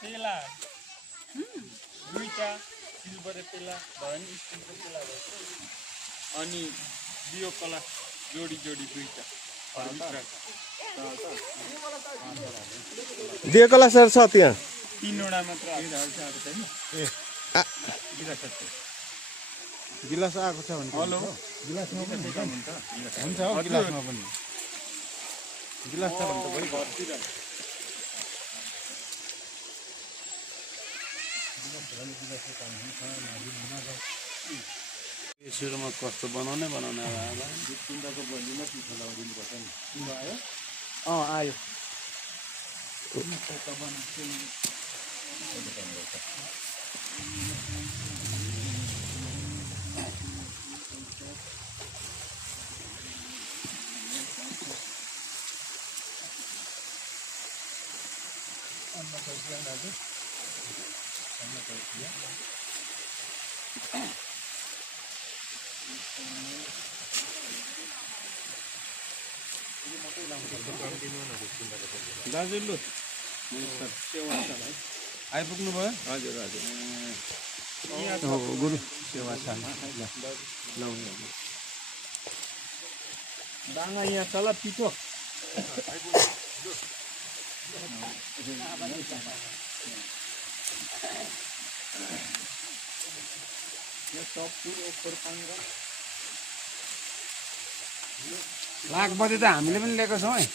पेला दुईटा सिल्भर पेला भयो नि स्टिलको पेला भयो अनि बियो कला जोडी जोडी दुईटा दिएकोला सर छ त्यहाँ तीनवटा मात्र गिलास आएको छ भने हेलो गिलासमा पनि हुन्छ हो गिलासमा पनि गिलास छ भने त भइ सुरुमा कस्तो बनाउने कुन्दाको बलिमा पिठो लगाइदिनुपर्छ नि आयो आयो दाजु लु आइपुग्नु भयो हजुर हजुर गुरु सेवा छ डाँगा यहाँ छ ल पिठो लाखपति त हामीले पनि लिएको छौँ है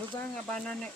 Bukan apa nane